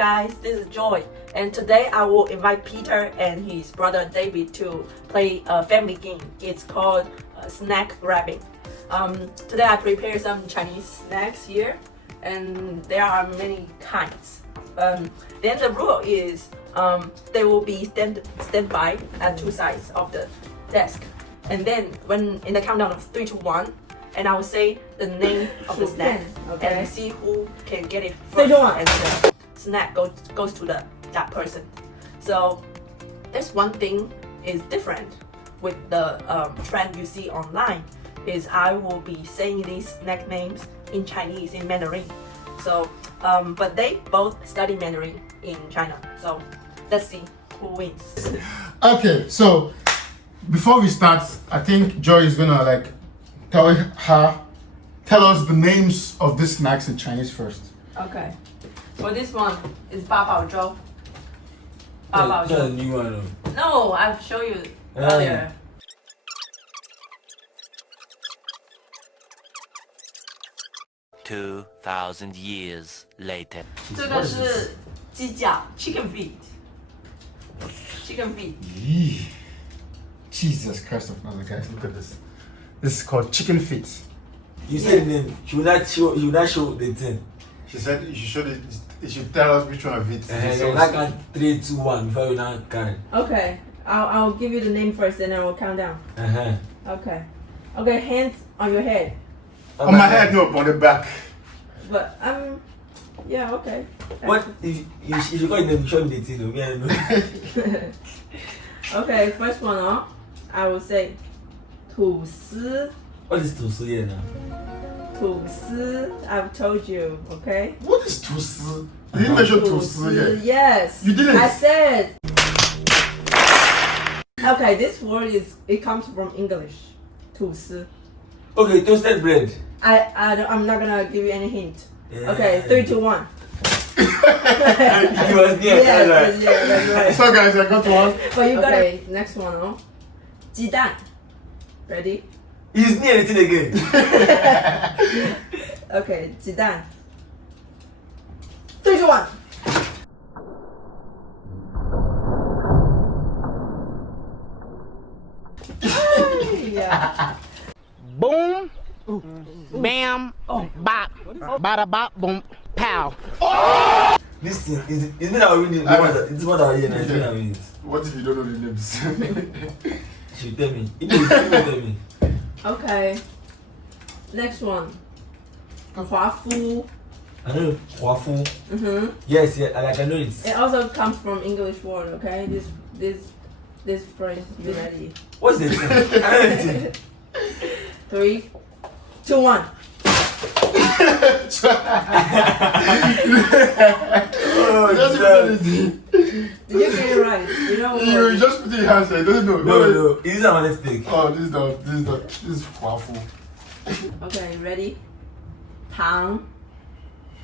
guys, this is Joy, and today I will invite Peter and his brother David to play a family game. It's called snack grabbing. Today I prepared some Chinese snacks here, and there are many kinds. Then the rule is they will be stand by at two sides of the desk, and then when in the countdown of 3 to 1, and I will say the name of the snack, and see who can get it first, and the snack goes to that person. So there's one thing is different with the trend you see online is I will be saying these snack names in Chinese, in Mandarin. So but they both study Mandarin in China. So let's see who wins. Okay, so before we start, I think Joy is gonna tell us the names of these snacks in Chinese first. Okay. For this one is Ba Bao Zhou. Ba Bao That's a Zhou. new one. No, I've shown you earlier. 2,000 years later. 这个是鸡脚 chicken feet. Chicken feet. Yee. Jesus Christ of Nazareth, guys, look at this. This is called chicken feet. You said the name. You will not show the thing. She said you should tell us which one of it. So I can 3, 2, 1 before you now carry. Okay, I'll give you the name first, and then I will count down. Okay. Okay, hands on your head. On my head, no, on the back. But yeah, okay. What if you got them show me the thing? Me I know. Okay, first one, I will say 吐司. What is 吐司 here now? 吐司, I've told you, okay? What is 吐司? You didn't mention 吐司yet. Yes. You didn't. I said. Okay, this word it comes from English. 吐司. Okay, toasted bread. I'm not gonna give you any hint. Yeah. Okay, 3, 2, 1. You was near. Yes, that's right. So guys, I got one. But you got it. Next one, 鸡蛋. Ready? He's near anything again. Okay, 鸡蛋. 3, 2, 1. Yeah. Boom, bam, bop, bada bop, boom, pow. This thing is not our winning. It's not our year. It's not our winning. What if you don't know the names? She tell me. You tell me. Okay. Next one. 华夫. I know Huafu. Yes, I know it. It also comes from English word, okay? This phrase, be ready. What's this thing? I know anything. 3, 2, 1. Did you get it right? You know what? You just put your hands there. Doesn't know. No. It is a mistake. Oh, this is Huafu. Okay, ready? Tang.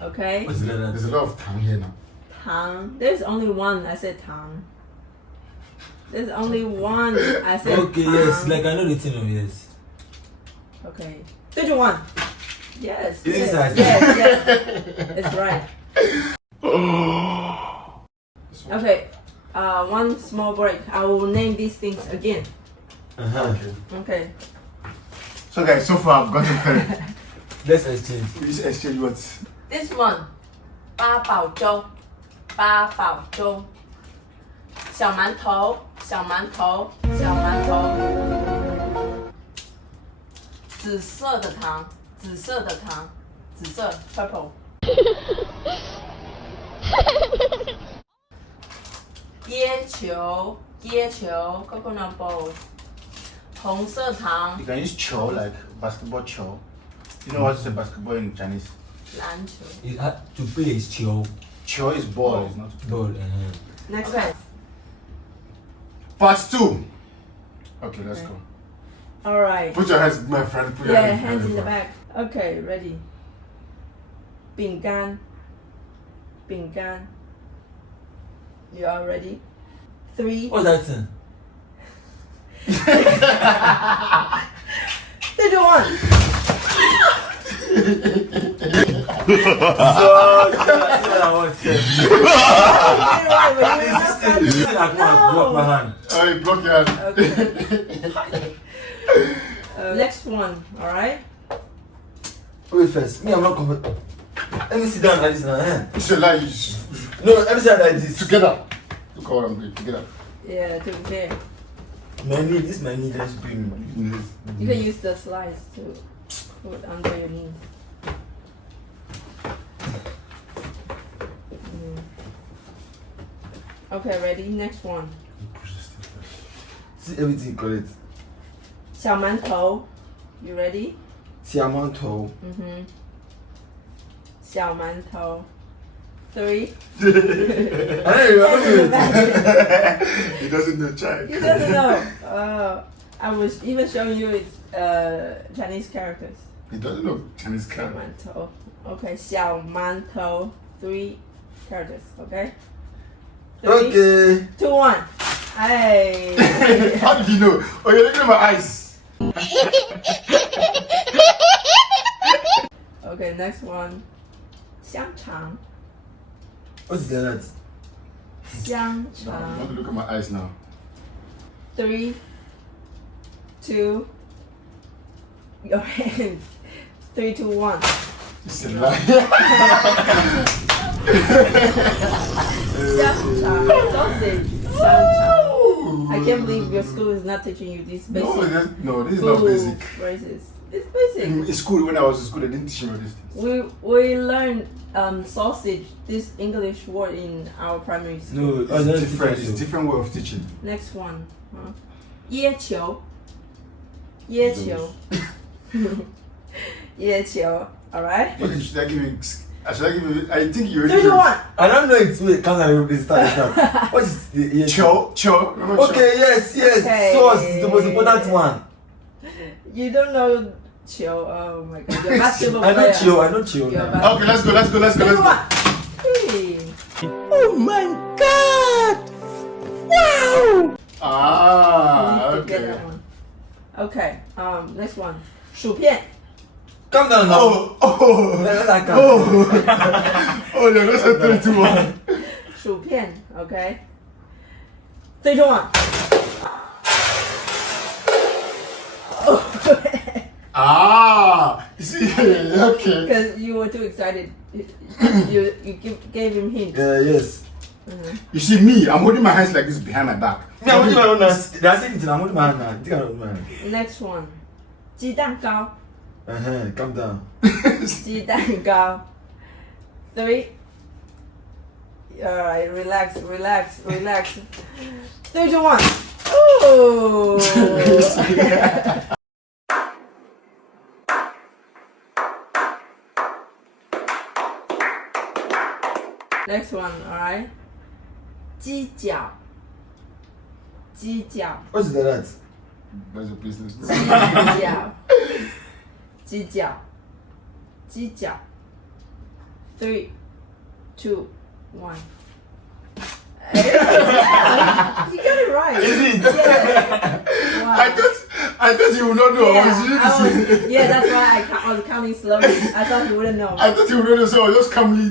Okay? What's that? There's a lot of tang here now. Tang. There's only one. I said tang. There's only one. I said Okay, tang. yes. Like I know the thing of yes. Okay. 3, 2, 1. Yes. It is yes, nice. yes. It's right. Okay. One small break. I will name these things again. Okay. So guys, so far I've gotten 3. Let's exchange. We just exchange what? This one. 八宝粥. 八宝粥. 小馒头. 小馒头. 小馒头. 紫色的糖. 紫色的糖. 紫色 purple. 椰球 coconut ball. 红色糖. You can use cho like basketball cho. You know what's a basketball in Chinese? 篮球. It had to play is chill. Cho is ball, it's not Ball. Next one. Part 2. Okay, let's go. Alright. Put your hands, my friend. Put your Yeah, hands hands in the front. back. Okay, ready. 饼干. 饼干. You are ready? 3. What's that thing? 3, 2, 1. This is what I want to say. This is like block my hand. Alright, block your hand. Okay. Next one, alright? Wait first. Me, I'm not comfortable. Let me sit down like this now. It's a lie. No, let me sit down like this. Together. Look how I'm doing. Together. Yeah, to be fair. My knee, this is my knee. Just bring me. You can use the slides to put under your knee. Okay, ready? Next one. See everything correct. 小馒头 You ready? 小馒头. Mm-hmm. 小馒头 3. I don't remember. He doesn't know Chinese. You doesn't know. I was even showing you its Chinese characters. He doesn't know Chinese 小 characters. 馒头 Okay, 小馒头 3 characters, okay? 3, Okay. 2, 1. Hey. How did you know? Oh, you're looking at my eyes. Okay, next one. 香肠 What's that? 香 I want to肠 look at my eyes now. 3, 2. Your hands. 3, 2, 1. It's a lie. 香肠 sausage. 香肠 I can't believe your school is not teaching you these basic No, this is not basic. phrases. It's basic. In school, when I was in school, they didn't teach me all these things. We learned sausage, this English word in our primary school. No, It's different. It's a different way of teaching. Next one. 椰球 椰球 椰球 Alright? Should I give you? Should I give you? I think you 3, 2, 1. I don't know it's wait. Come on, start. What is the Cho. Remember Okay, yes. Okay. Sauce is the most important one. You don't know Chio. Oh my god. You're a basketball I player. know Chio You're a now. Cho? Okay, let's go. 3, 2, 1. Hey. Oh my God! Wow! Ah, You need to get okay. that one. Okay. Next one. 薯片 Calm down now. Let that come. Oh, yeah, that's a 3, 2, 1. 薯片 Okay. 3, 2, 1. Ah, you see, okay. Because you were too excited. You gave him hint. Yes. You see me, I'm holding my hands like this behind my back. Me, I'm holding my own hand. That's it. I'm holding my hand now. I think I'm holding my hand. Next one. 鸡蛋糕 Calm down. 鸡蛋糕 3. Alright, relax. 3, 2, 1. Ooh. Next one, alright? 鸡脚 What's that? That's a business. 鸡脚 3, 2, 1. Yeah, you got it right. Is it? Yes. Wow. I thought you would not know. I was really Yeah, that's why I was counting slowly. I thought you wouldn't know. I thought you would not know, so I was just calmly.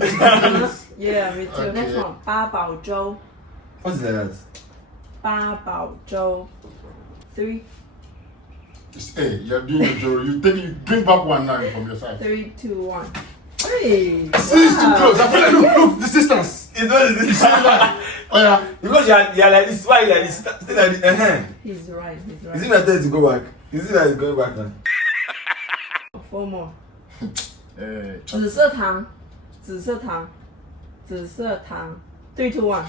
Yeah, me too. Okay. Next one, 八宝粥 What's that? 八宝粥 3, Hey, you're doing the job. You bring back one now from your side. 3, 2, 1. Hey! This is too close. I feel like look, the distance. It's not this. Oh yeah. Because you're like this. Why you like this? Stay like this. He's right. Is it my turn to go back? Is it like going back now? 4 more. Hey. 紫色糖 3, 2, 1.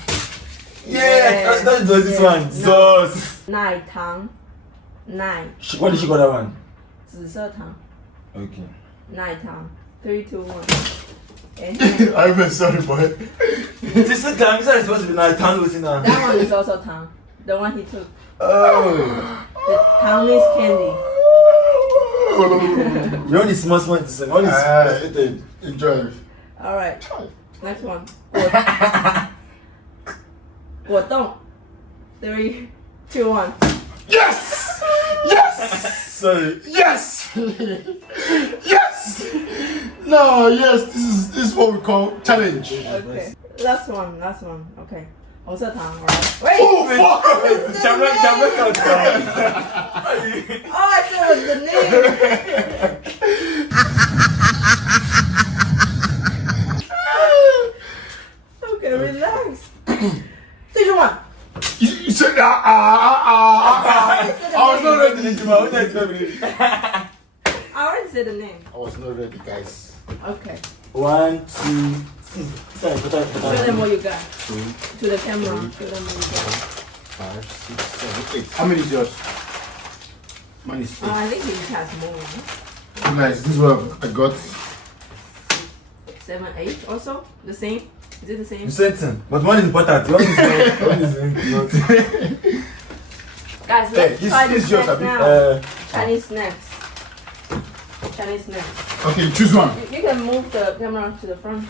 Yeah, that was this one. Sauce. 奶糖 9. What did she call that one? 紫色糖 Okay. 奶糖 3, 2, 1. I'm very sorry, boy. This is time. This is supposed to be like tongue losing now. That one is also tang. The one he took. Oh. The tang is candy. You only small this one. All is Enjoy. Alright. Next one. 果冻 3, 2, 1. Yes! Sorry. Yes! Yes! No, yes, this is This is what we call challenge. Okay. Last one. Okay. Also time, alright. Wait! Oh fuck! Oh, I said it was the name. Okay, relax. 3, 2, 1. You said I was not ready. I already said the name. I was not ready, guys. Okay. 1, 2, 3. Show them what you got. 2, To the camera. Show them what you got. 5, 6, 7, 8. How many is yours? Mine is 8. I think he has more. So guys, this is what I got. 7, 8 also? The same? Is it the same? You said 10, but one is important. One is not. Guys, Hey, let's this try the is yours, snacks Abi. now. Chinese snacks. Chinese snacks. Okay, choose one. You can move the camera to the front.